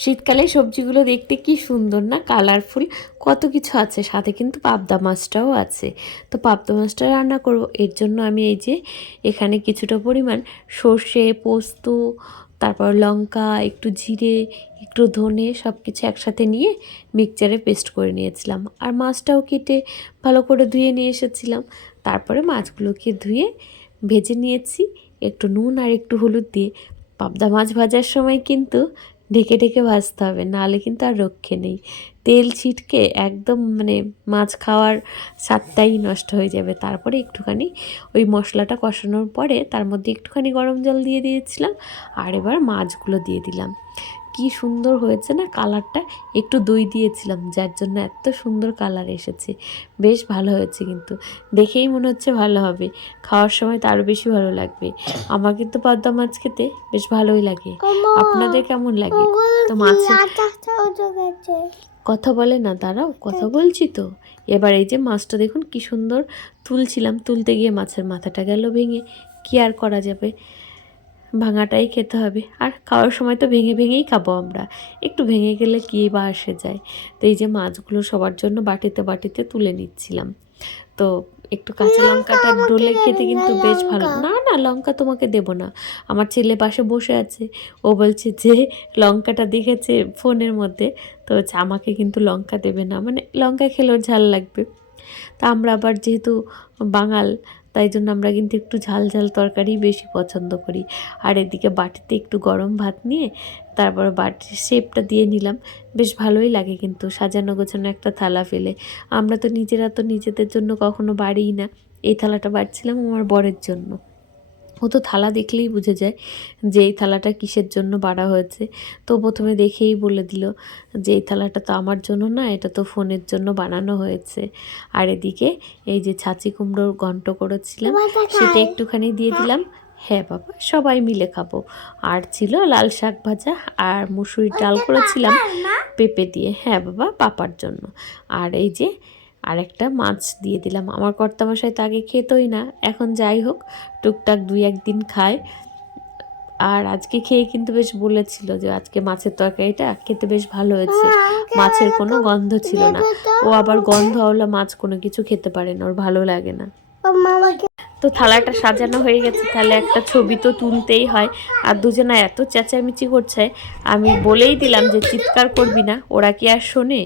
শীতকালে সবজিগুলো দেখতে কি সুন্দর না, কালারফুল, কত কিছু আছে, সাথে কিন্তু পাবদা মাছটাও আছে। তো পাবদা মাছটা রান্না করব, এর জন্য আমি এই যে এখানে কিছুটা পরিমাণ সর্ষে, পোস্ত, তারপর লঙ্কা, একটু জিরে, একটু ধনে সব কিছু একসাথে নিয়ে মিক্সচারে পেস্ট করে নিয়েছিলাম। আর মাছটাও কেটে ভালো করে ধুয়ে নিয়ে এসেছিলাম। তারপরে মাছগুলোকে ধুয়ে ভেজে নিয়েছি একটু নুন আর একটু হলুদ দিয়ে। পাবদা মাছ ভাজার সময় কিন্তু ঢেকে ঢেকে ভাজতে হবে, নাহলে কিন্তু আর রক্ষে নেই। তেল ছিটকে একদম মানে মাছ খাওয়ার স্বাদটাই নষ্ট হয়ে যাবে। তারপরে একটুখানি ওই মশলাটা কষানোর পরে তার মধ্যে একটুখানি গরম জল দিয়ে দিয়েছিলাম। আর এবার মাছগুলো দিয়ে দিলাম। কি সুন্দর হয়েছে না কালারটা। একটু দই দিয়েছিলাম যার জন্য এত সুন্দর কালার এসেছে। বেশ ভালো হয়েছে, কিন্তু দেখেই মনে হচ্ছে ভালো হবে। খাওয়ার সময় তো আরও বেশি ভালো লাগবে। আমার কিন্তু পাবদা মাছ খেতে বেশ ভালোই লাগে। আপনাদের কেমন লাগে? তো মাছের কথা বলে না, দাঁড়াও কথা বলছি তো। এবার এই যে মাছটা দেখুন কি সুন্দর তুলছিলাম, তুলতে গিয়ে মাছের মাথাটা গেল ভেঙে। কি আর করা যাবে, ভাঙাটাই খেতে হবে। আর খাওয়ার সময় তো ভেঙে ভেঙেই খাবো আমরা, একটু ভেঙে গেলে কী বা আসে যায়। তো এই যে মাছগুলো সবার জন্য বাটিতে বাটিতে তুলে নিচ্ছিলাম। তো একটু কাঁচা লঙ্কাটা ডলে খেতে কিন্তু বেশ ভালো। না না, লঙ্কা তোমাকে দেব না। আমার ছেলে পাশে বসে আছে, ও বলছে যে লঙ্কাটা দেখেছে ফোনের মধ্যে, তো হচ্ছে আমাকে কিন্তু লঙ্কা দেবে না, মানে লঙ্কা খেলেও ঝাল লাগবে। তা আমরা আবার যেহেতু বাঙাল, তাই জন্য আমরা কিন্তু একটু ঝাল ঝাল তরকারি বেশি পছন্দ করি। আর এদিকে বাটিতে একটু গরম ভাত নিয়ে তারপর বাটির শেপটা দিয়ে নিলাম। বেশ ভালোই লাগে কিন্তু সাজানো গোছানো একটা থালা ফেলে। আমরা তো নিজেরা তো নিজেদের জন্য কখনো বাড়িই না। এই থালাটা বাড়ছিলাম আমার বরের জন্য। ও তো থালা দেখলেই বুঝে যায় যে এই থালাটা কিসের জন্য বাড়া হয়েছে। তো প্রথমে দেখেই বলে দিল যে এই থালাটা তো আমার জন্য না, এটা তো ফোনের জন্য বানানো হয়েছে। আর এদিকে এই যে ছাঁচি কুমড়োর ঘন্ট করেছিলাম, সেটা একটুখানি দিয়ে দিলাম। হ্যাঁ বাবা, সবাই মিলে খাবো। আর ছিল লাল শাক ভাজা, আর মুসুরির ডাল করেছিলাম পেঁপে দিয়ে। হ্যাঁ বাবা, পাপার জন্য। আর এই যে আরেকটা মাছ দিয়ে দিলাম। আমার কর্তামশাই তো আগে খেতই না, এখন যাই হোক টুকটাক দুই একদিন খায়। আর আজকে খেয়ে কিন্তু বেশ বলেছিল যে আজকে মাছের তরকারিটা খেতে বেশ ভালো হয়েছে, মাছের কোনো গন্ধ ছিল না। ও আবার গন্ধওয়ালা মাছ কোনো কিছু খেতে পারে না, ওর ভালো লাগে না। তো থালাটা সাজানো হয়ে গেছে, তাহলে একটা ছবি তো তুলতেই হয়। আর দুজনা এত চেঁচামেচি করছে, আমি বলেই দিলাম যে চিৎকার করবি না, ওরা কি আর শোনে।